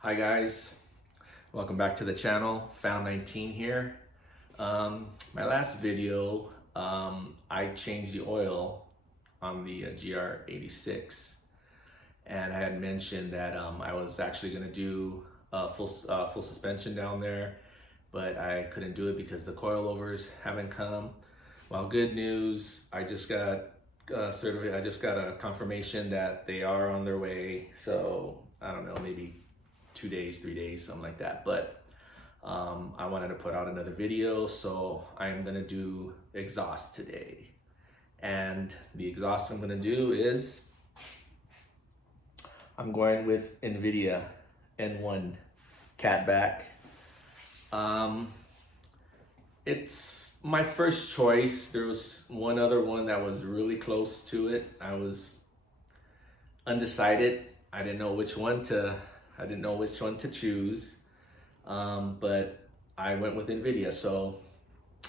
Hi guys, welcome back to the channel. Found 19 here. My last video, I changed the oil on the GR86, and I had mentioned that I was actually going to do full suspension down there, but I couldn't do it because the coilovers haven't come. Well, good news, I just got a confirmation that they are on their way. So I don't know, maybe 2 days, 3 days, something like that. But I wanted to put out another video, so I'm gonna do exhaust today. And the exhaust I'm gonna do is, I'm going with NVIDIA N1 catback. It's my first choice. There was one other one that was really close to it. I was undecided. I didn't know which one to choose, but I went with NVIDIA. So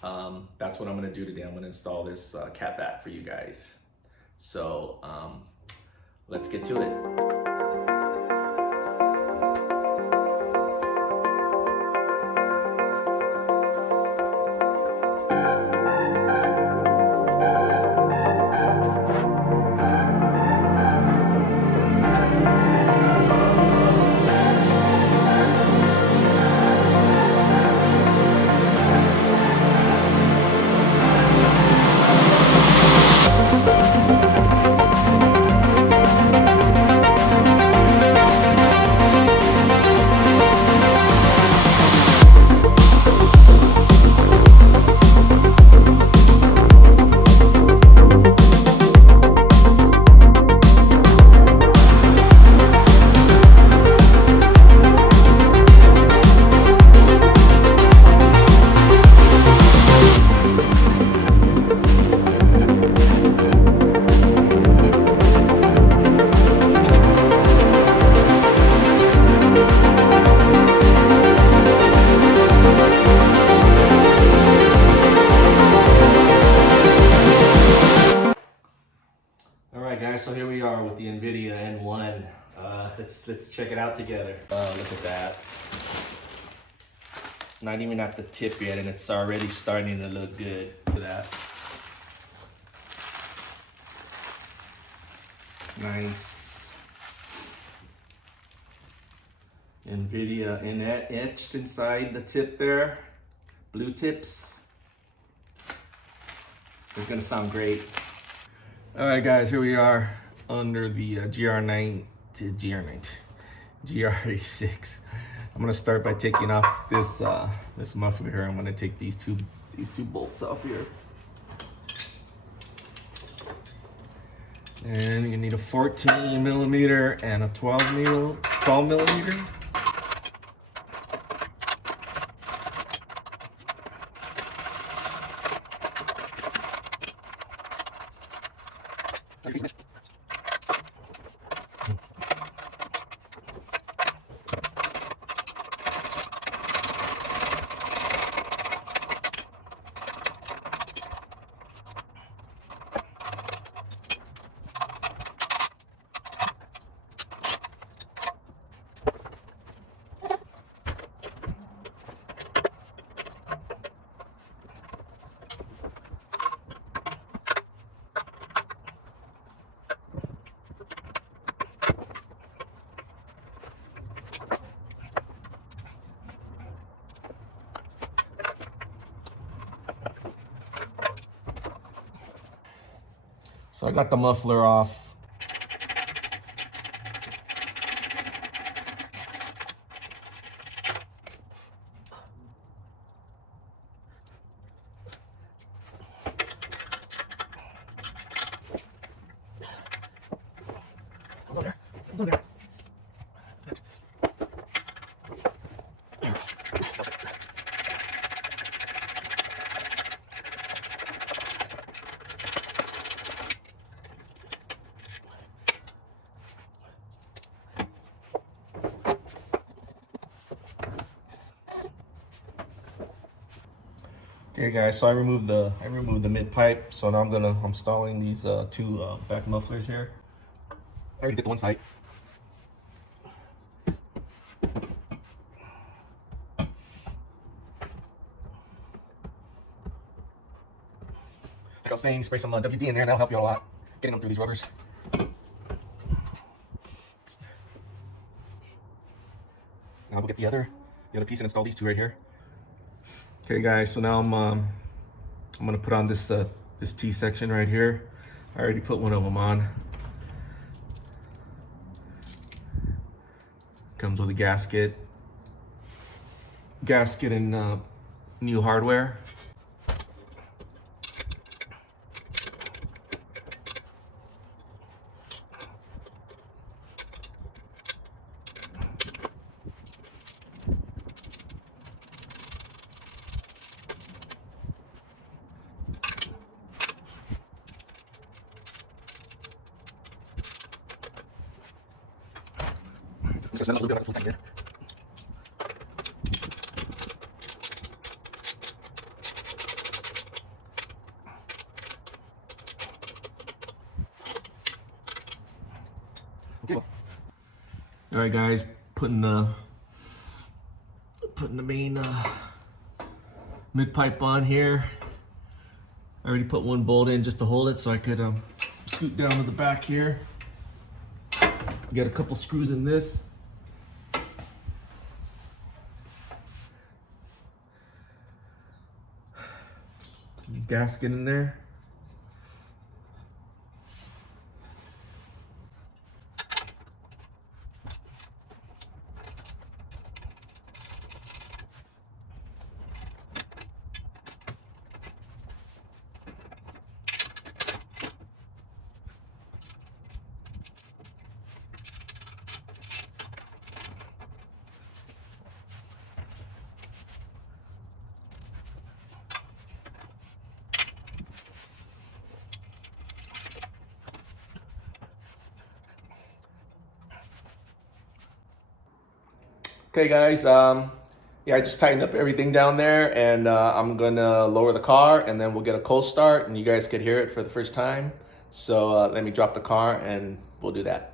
that's what I'm gonna do today. I'm gonna install this catback for you guys. So let's get to it. So here we are with the NVIDIA N1. Let's check it out together. Look at that. Not even at the tip yet, and it's already starting to look good. Look at that. Nice. NVIDIA etched inside the tip there. Blue tips. It's gonna sound great. All right, guys, here we are under the GR86. I'm gonna start by taking off this this muffler here. I'm gonna take these two bolts off here, and you need a 14 millimeter and a 12 millimeter. So I got the muffler off. It's on there. Okay guys, so I removed the mid pipe. So now I'm installing these two back mufflers here. I already did the one side. I was saying, spray some WD in there, and that'll help you out a lot, getting them through these rubbers. Now we'll get the other piece and install these two right here. Okay, guys. So now I'm gonna put on this this T section right here. I already put one of them on. Comes with a gasket and new hardware. I'm just gonna send a little bit of full tank here. Okay. All right, guys, putting the main mid pipe on here. I already put one bolt in just to hold it so I could scoot down to the back here. Get a couple screws in this. Gasket in there. Okay, guys, yeah, I just tightened up everything down there, and I'm gonna lower the car, and then we'll get a cold start, and you guys could hear it for the first time. So let me drop the car, and we'll do that.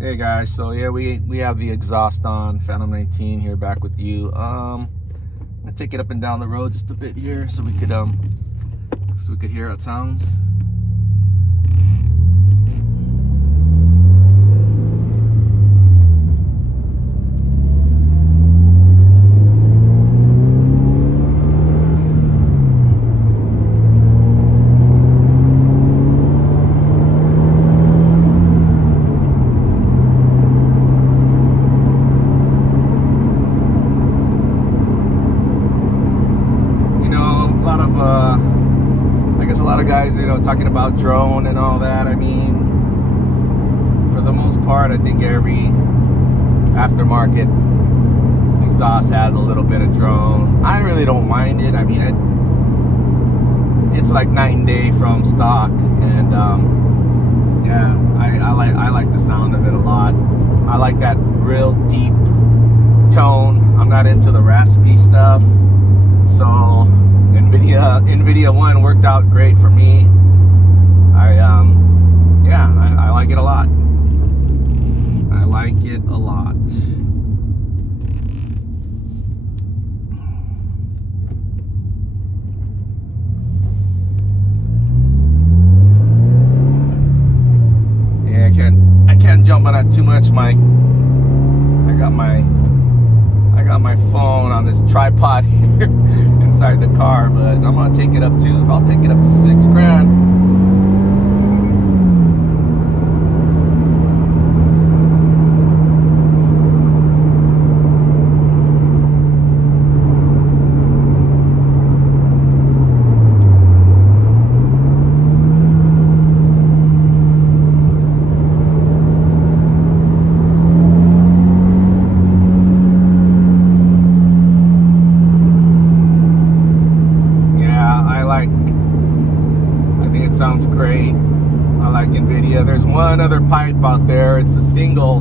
Hey guys, so yeah, we have the exhaust on, Phantom 19 here, back with you. I'm gonna take it up and down the road just a bit here so we could hear how it sounds. about drone and all that. I mean, for the most part, I think every aftermarket exhaust has a little bit of drone. I really don't mind it. I mean, it's like night and day from stock, and yeah, I like the sound of it a lot. I like that real deep tone. I'm not into the raspy stuff, so NVIDIA 1 worked out great for me. I like it a lot. I like it a lot. Yeah, I can't jump on that too much. I got my phone on this tripod here inside the car, but I'm gonna take it up to, I'll take it up to $6,000. I think it sounds great. I like NVIDIA. There's one other pipe out there. It's a single,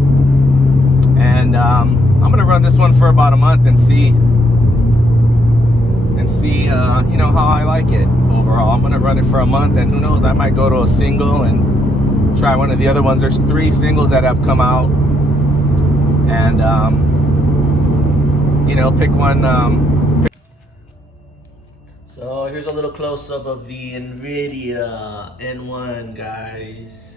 and I'm gonna run this one for about a month and see you know, how I like it overall. I'm gonna run it for a month, and who knows, I might go to a single and try one of the other ones. There's 3 singles that have come out, and you know, pick one. So here's a little close-up of the NVIDIA N1, guys.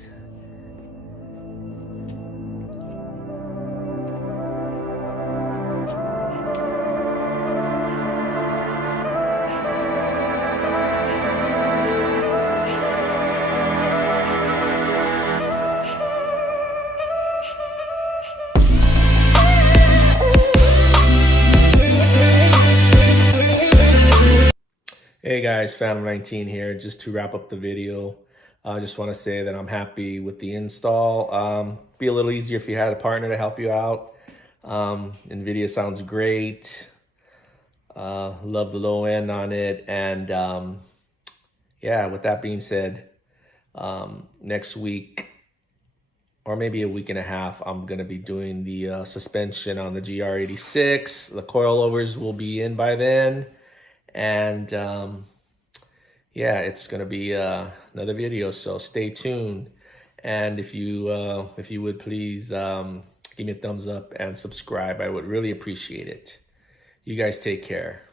Hey guys, Phantom 19 here. Just to wrap up the video, I just want to say that I'm happy with the install. Be a little easier if you had a partner to help you out. NVIDIA sounds great. Love the low end on it. And yeah, with that being said, next week, or maybe a week and a half, I'm going to be doing the suspension on the GR86. The coilovers will be in by then. And yeah, it's gonna be another video, so stay tuned. And if you would please give me a thumbs up and subscribe, I would really appreciate it. You guys take care.